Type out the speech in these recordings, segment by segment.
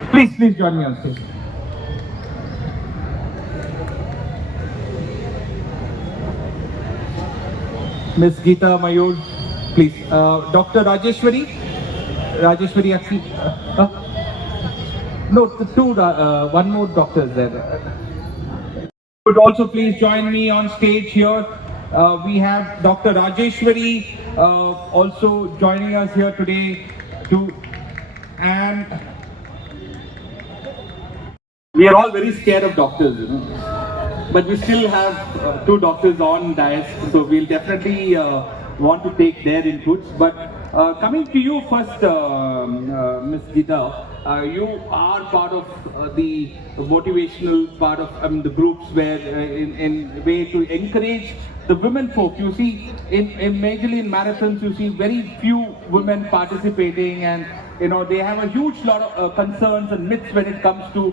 Please join me on stage. Miss Geeta Mayur, please. Dr. Rajeshwari actually. No, one more doctor is there. Would also please join me on stage here. We have Dr. Rajeshwari also joining us here today too. And we are all very scared of doctors, but we still have two doctors on dais, so we'll definitely want to take their inputs. But coming to you first, Ms. Geeta, you are part of the motivational part of the groups where in way to encourage the women folk. You see, in majorly in marathons, you see very few women participating, and they have a huge lot of concerns and myths when it comes to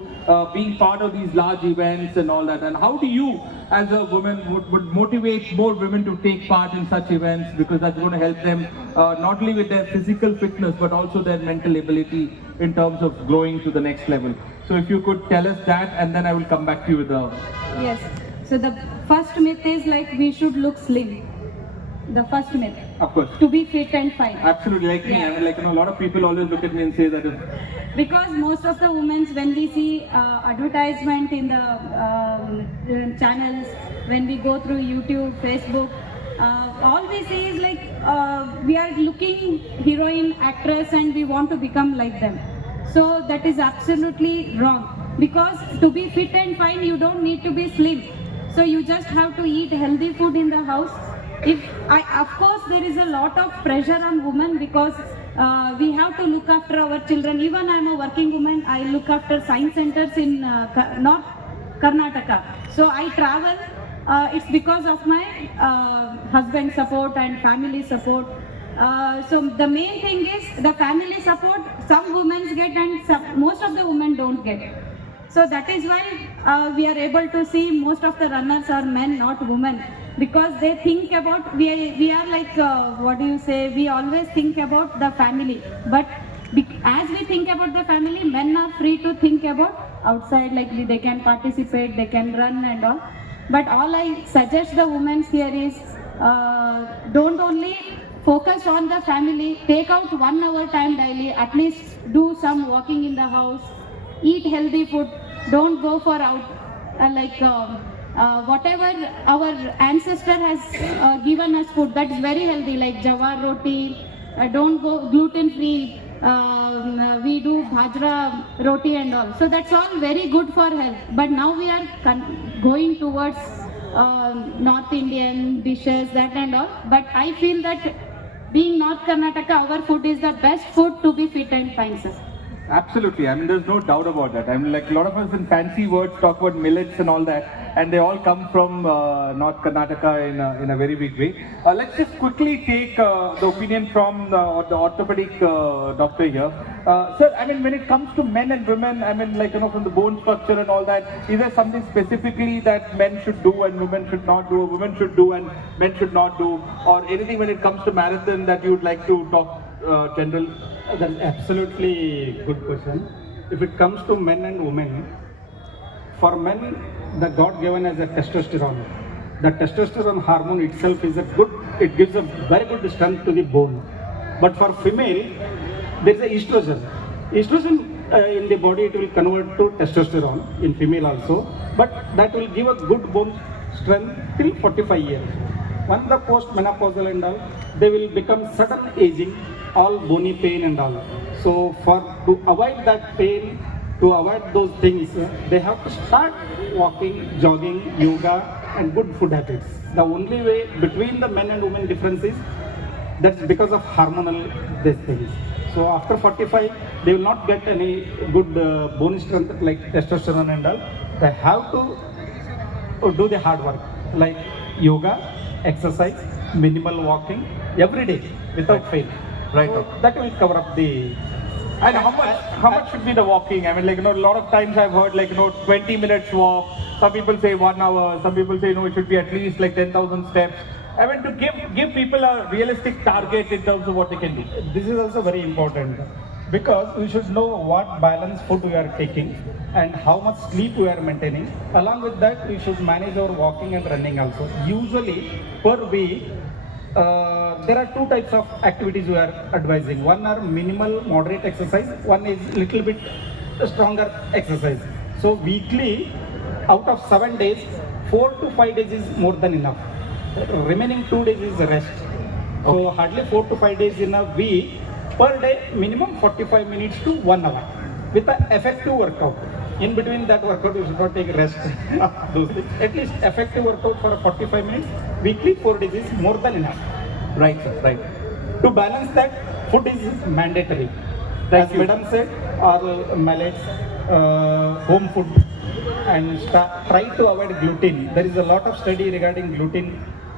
being part of these large events and all that. And how do you, as a woman, would motivate more women to take part in such events, because that's going to help them not only with their physical fitness but also their mental ability in terms of growing to the next level. So if you could tell us that, and then I will come back to you with the... Yes. So the first myth is like we should look slim. The first myth. Of course. To be fit and fine. Absolutely, like me. I mean, a lot of people always look at me and say that. Because most of the women, when we see advertisement in the channels, when we go through YouTube, Facebook, all we see is like we are looking heroine, actress, and we want to become like them. So that is absolutely wrong. Because to be fit and fine, you don't need to be slim. So you just have to eat healthy food in the house. Of course, there is a lot of pressure on women because we have to look after our children. Even I am a working woman. I look after science centers in North Karnataka. So I travel. It's because of my husband's support and family support. So the main thing is the family support. Some women get and most of the women don't get. So that is why we are able to see most of the runners are men, not women. Because they think about, we are like, we always think about the family. But as we think about the family, men are free to think about outside, like they can participate, they can run and all. But all I suggest the women here is, don't only focus on the family, take out 1 hour time daily, at least do some walking in the house, eat healthy food, don't go for out, whatever our ancestor has given us food, that's very healthy, like jawar roti, don't go gluten free, we do bhajra roti and all. So that's all very good for health. But now we are going towards North Indian dishes, that and all. But I feel that being North Karnataka, our food is the best food to be fit and fine, sir. Absolutely. I mean, there's no doubt about that. I mean, like a lot of us in fancy words talk about millets and all that, and they all come from North Karnataka in a very big way. Let's just quickly take the opinion from the orthopedic doctor here. Sir, I mean, when it comes to men and women, I mean, from the bone structure and all that, is there something specifically that men should do and women should not do, or women should do and men should not do, or anything when it comes to marathon that you would like to talk general? That's absolutely good question. If it comes to men and women, for men, the God given as a testosterone. The testosterone hormone itself is it gives a very good strength to the bone. But for female, there is a estrogen. Estrogen in the body, it will convert to testosterone in female also. But that will give a good bone strength till 45 years. When the post-menopausal and all, they will become sudden aging, all bony pain and all. So to avoid that pain, to avoid those things, they have to start walking, jogging, yoga and good food habits. The only way between the men and women difference is that's because of hormonal these things. So after 45, they will not get any good bone strength like testosterone and all. They have to do the hard work like yoga, exercise, minimal walking every day without fail. Right. So that will cover up the... And how much should be the walking? I mean, a lot of times I've heard 20 minutes walk. Some people say 1 hour. Some people say it should be at least 10,000 steps. I mean, to give people a realistic target in terms of what they can do. This is also very important. because we should know what balanced food we are taking and how much sleep we are maintaining. Along with that, we should manage our walking and running also. Usually per week, there are two types of activities we are advising. One are minimal moderate exercise, one is little bit stronger exercise. So weekly, out of 7 days, 4 to 5 days is more than enough. Remaining 2 days is rest. So hardly 4 to 5 days in a week. Per day, minimum 45 minutes to 1 hour with an effective workout. In between that workout, you should not take rest. Those things. At least effective workout for 45 minutes, weekly 4 days is more than enough. Right, sir, right. To balance that, food is mandatory. As Madam said, all millets, home food, and try to avoid gluten. There is a lot of study regarding gluten,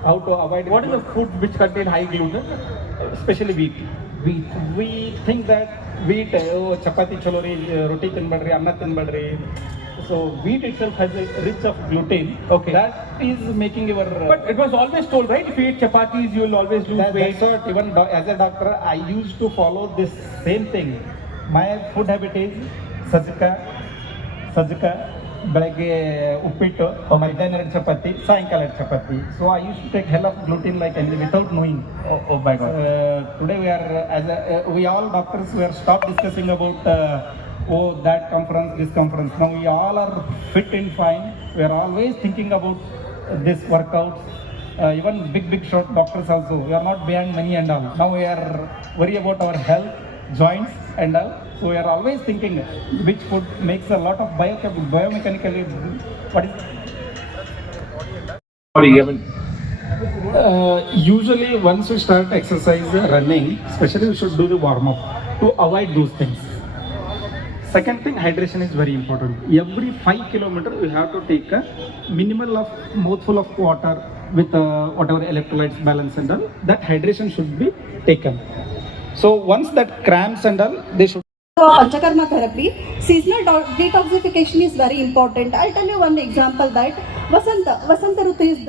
how to avoid. What is the food which contain high gluten? Especially wheat. We think that wheat, chapati chalori, roti tinbadri, anna tinbadri. So wheat itself has a rich of gluten. Okay. That is making your. But it was always told, right? If you eat chapatis, you will always lose weight. That's what, even as a doctor, I used to follow this same thing. My food habit is ಸಜ್ಜಕ ಬೆಳಗ್ಗೆ ಉಪ್ಪಿಟ್ಟು ಮಧ್ಯಾಹ್ನ 2 ಚಪಾತಿ ಸಾಯಂಕಾಲ 2 chapati. So I used to take hell of gluten like anything without knowing. Oh my God. Today we are we all doctors, we are stopped discussing about that conference, this conference. Now we all are fit and fine. We are always thinking about this workouts. Even big short doctors also, we are not behind money and all. Now we are worried about our health, joints and all. So we are always thinking which food makes a lot of biomechanically. What is usually once we start exercise, running, especially we should do the warm up to avoid those things. Second thing, hydration is very important. Every 5 kilometers we have to take a minimal of mouthful of water with whatever electrolytes balance and all. That hydration should be taken. So once that cramps and all, they should. So Panchakarma therapy, seasonal detoxification is very important. I'll tell you one example that Vasanta Rutu is